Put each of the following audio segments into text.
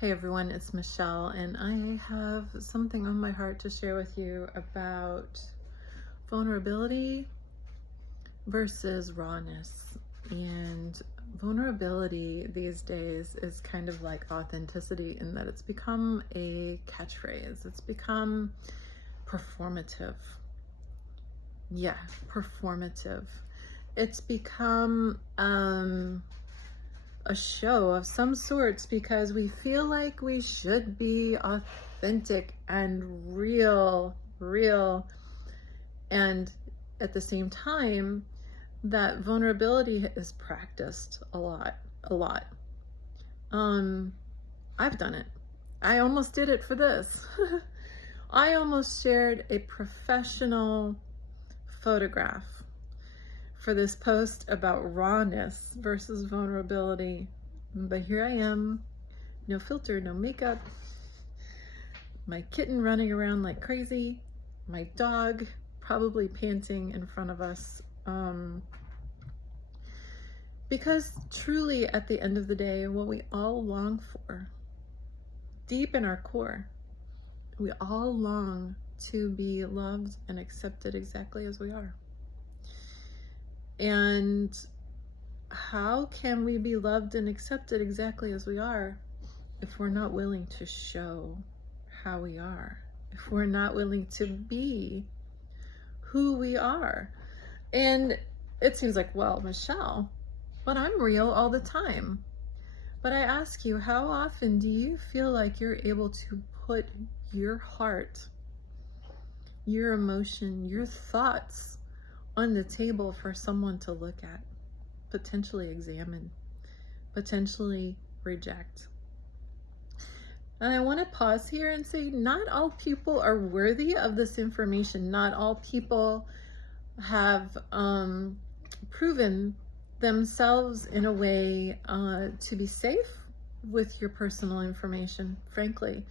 Hey everyone, it's Michelle, and I have something on my heart to share with you about vulnerability versus rawness. And vulnerability these days is kind of like authenticity in that it's become a catchphrase. It's become performative. Yeah, performative. It's become a show of some sorts because we feel like we should be authentic and real, and at the same time that vulnerability is practiced a lot. I've done it. I almost did it for this. I almost shared a professional photograph for this post about rawness versus vulnerability. But here I am, no filter, no makeup, my kitten running around like crazy, my dog probably panting in front of us. Because truly at the end of the day, what we all long for, deep in our core, we all long to be loved and accepted exactly as we are. And how can we be loved and accepted exactly as we are if we're not willing to show how we are, if we're not willing to be who we are? And it seems like, well, Michelle, but I'm real all the time. But I ask you, how often do you feel like you're able to put your heart, your emotion, your thoughts on the table for someone to look at, potentially examine, potentially reject? And I want to pause here and say, not all people are worthy of this information. Not all people have proven themselves in a way to be safe with your personal information, frankly.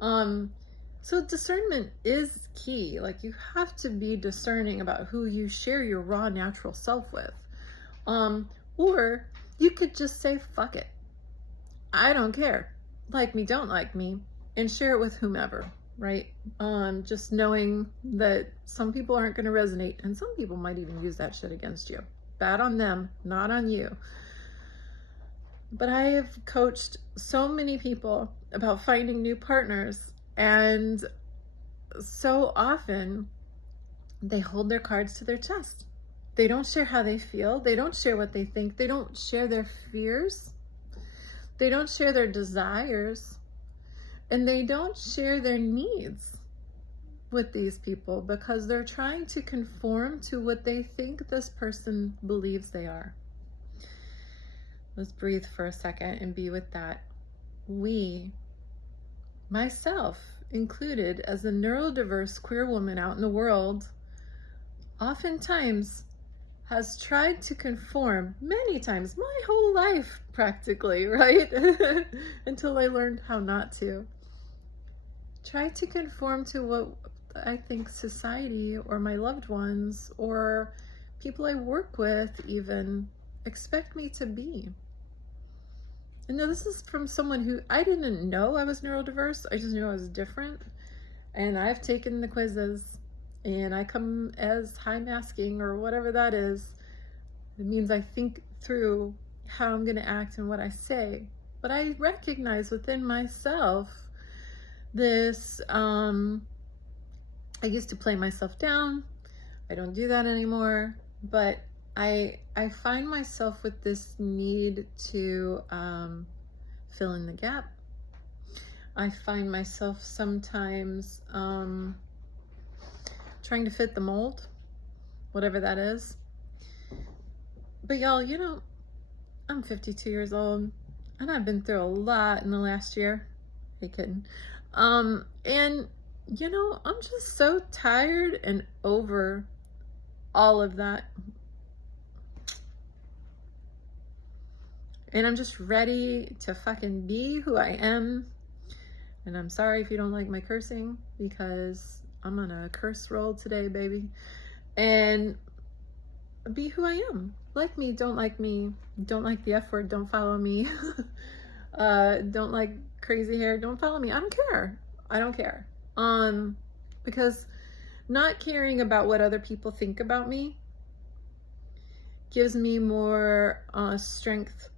So discernment is key. Like, you have to be discerning about who you share your raw, natural self with. Or you could just say, fuck it. I don't care. Like me, don't like me, and share it with whomever, right? Just knowing that some people aren't going to resonate, and some people might even use that shit against you. Bad on them, not on you. But I have coached so many people about finding new partners, and so often they hold their cards to their chest. They don't share how they feel. They don't share what they think. They don't share their fears. They don't share their desires. And they don't share their needs with these people because they're trying to conform to what they think this person believes they are. Let's breathe for a second and be with that. We, myself included, as a neurodiverse queer woman out in the world, oftentimes has tried to conform many times, my whole life practically, right? Until I learned how not to. Try to conform to what I think society or my loved ones or people I work with even expect me to be. And now this is from someone who, I didn't know I was neurodiverse. I just knew I was different. And I've taken the quizzes, and I come as high masking or whatever that is. It means I think through how I'm going to act and what I say. But I recognize within myself this, I used to play myself down. I don't do that anymore. But I find myself with this need to fill in the gap. I find myself sometimes trying to fit the mold, whatever that is. But y'all, you know, I'm 52 years old, and I've been through a lot in the last year. Hey, kidding. And, you know, I'm just so tired and over all of that. And I'm just ready to fucking be who I am. And I'm sorry if you don't like my cursing, because I'm on a curse roll today, baby. And be who I am. Like me, don't like the F word, don't follow me. Don't like crazy hair, don't follow me. I don't care. I don't care. Because not caring about what other people think about me gives me more strength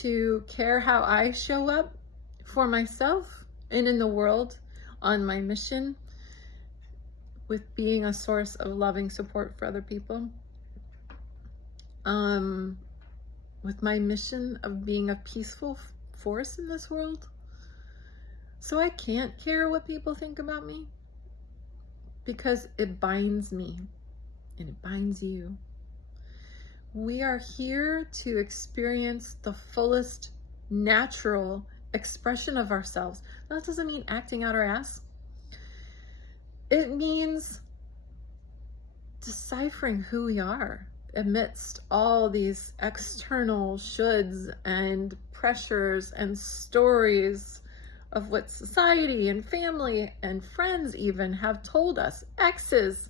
to care how I show up for myself and in the world on my mission with being a source of loving support for other people. With my mission of being a peaceful force in this world. So I can't care what people think about me because it binds me and it binds you. We are here to experience the fullest natural expression of ourselves. That doesn't mean acting out our ass. It means deciphering who we are amidst all these external shoulds and pressures and stories of what society and family and friends even have told us. Exes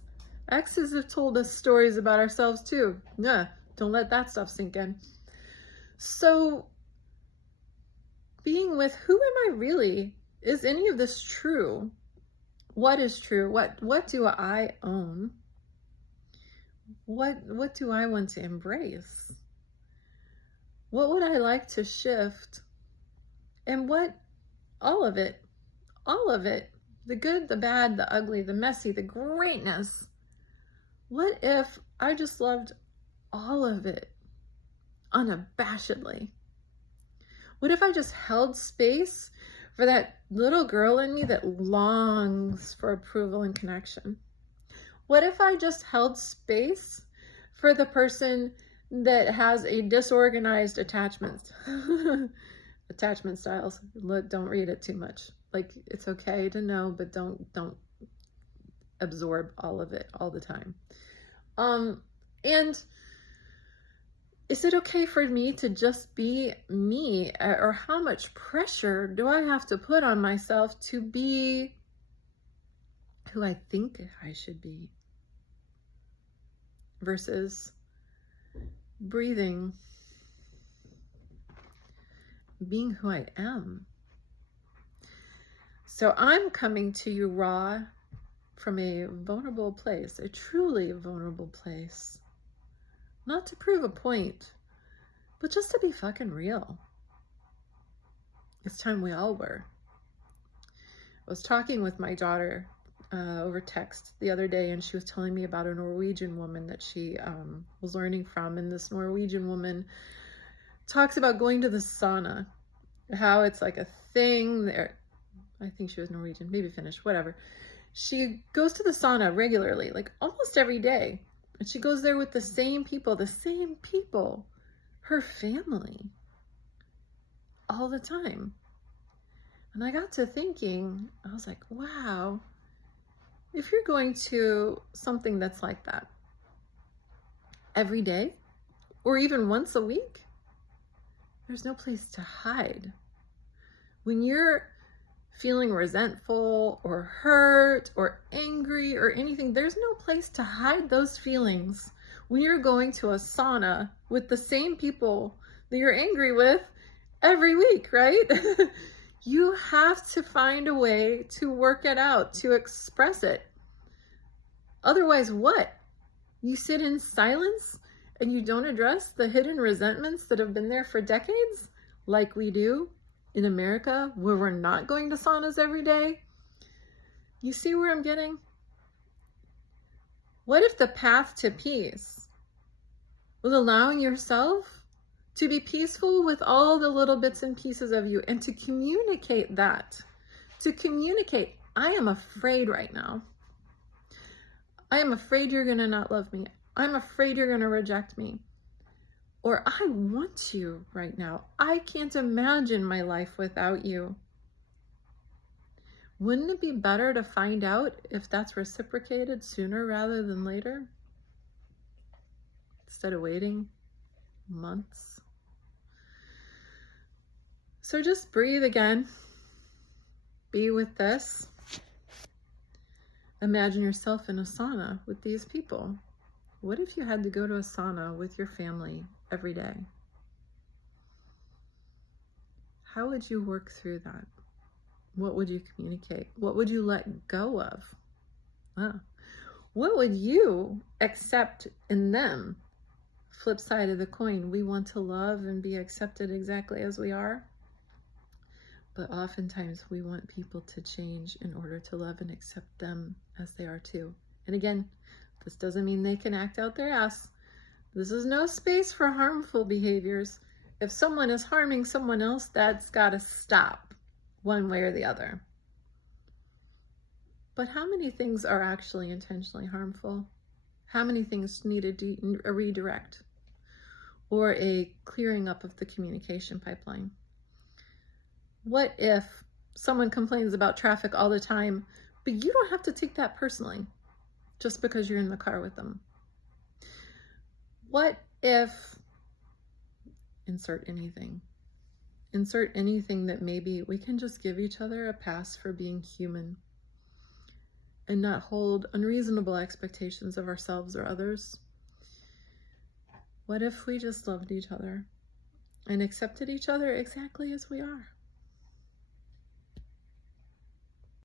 have told us stories about ourselves too. Yeah, don't let that stuff sink in. So being with who am I really? Is any of this true? What is true? What do I own? What do I want to embrace? What would I like to shift? And what, all of it, the good, the bad, the ugly, the messy, the greatness. What if I just loved all of it unabashedly? What if I just held space for that little girl in me that longs for approval and connection? What if I just held space for the person that has a disorganized attachment styles? Don't read it too much. Like, it's okay to know, but don't absorb all of it all the time. And is it okay for me to just be me? Or how much pressure do I have to put on myself to be who I think I should be, versus breathing, being who I am? So I'm coming to you raw from a vulnerable place, a truly vulnerable place, not to prove a point, but just to be fucking real. It's time we all were. I was talking with my daughter over text the other day, and she was telling me about a Norwegian woman that she was learning from, and this Norwegian woman talks about going to the sauna, how it's like a thing there. I think she was Norwegian, maybe Finnish, whatever. She goes to the sauna regularly, like almost every day, and she goes there with the same people, her family, all the time. And I got to thinking, I was like, wow, if you're going to something that's like that every day or even once a week, there's no place to hide. When you're feeling resentful or hurt or angry or anything, there's no place to hide those feelings. When you're going to a sauna with the same people that you're angry with every week, right? You have to find a way to work it out, to express it. Otherwise, what? You sit in silence and you don't address the hidden resentments that have been there for decades, like we do in America, where we're not going to saunas every day? You see where I'm getting? What if the path to peace was allowing yourself to be peaceful with all the little bits and pieces of you, and to communicate that, I am afraid right now. I am afraid you're going to not love me. I'm afraid you're going to reject me. Or I want you right now. I can't imagine my life without you. Wouldn't it be better to find out if that's reciprocated sooner rather than later? Instead of waiting months. So just breathe again. Be with this. Imagine yourself in a sauna with these people. What if you had to go to a sauna with your family every day? how would you work through that? What would you communicate? What would you let go of? What would you accept in them? Flip side of the coin, we want to love and be accepted exactly as we are. But oftentimes we want people to change in order to love and accept them as they are too. And again, this doesn't mean they can act out their ass. This is no space for harmful behaviors. If someone is harming someone else, that's got to stop one way or the other. But how many things are actually intentionally harmful? How many things need a redirect or a clearing up of the communication pipeline? What if someone complains about traffic all the time, but you don't have to take that personally just because you're in the car with them? What if, insert anything that maybe we can just give each other a pass for being human and not hold unreasonable expectations of ourselves or others? What if we just loved each other and accepted each other exactly as we are?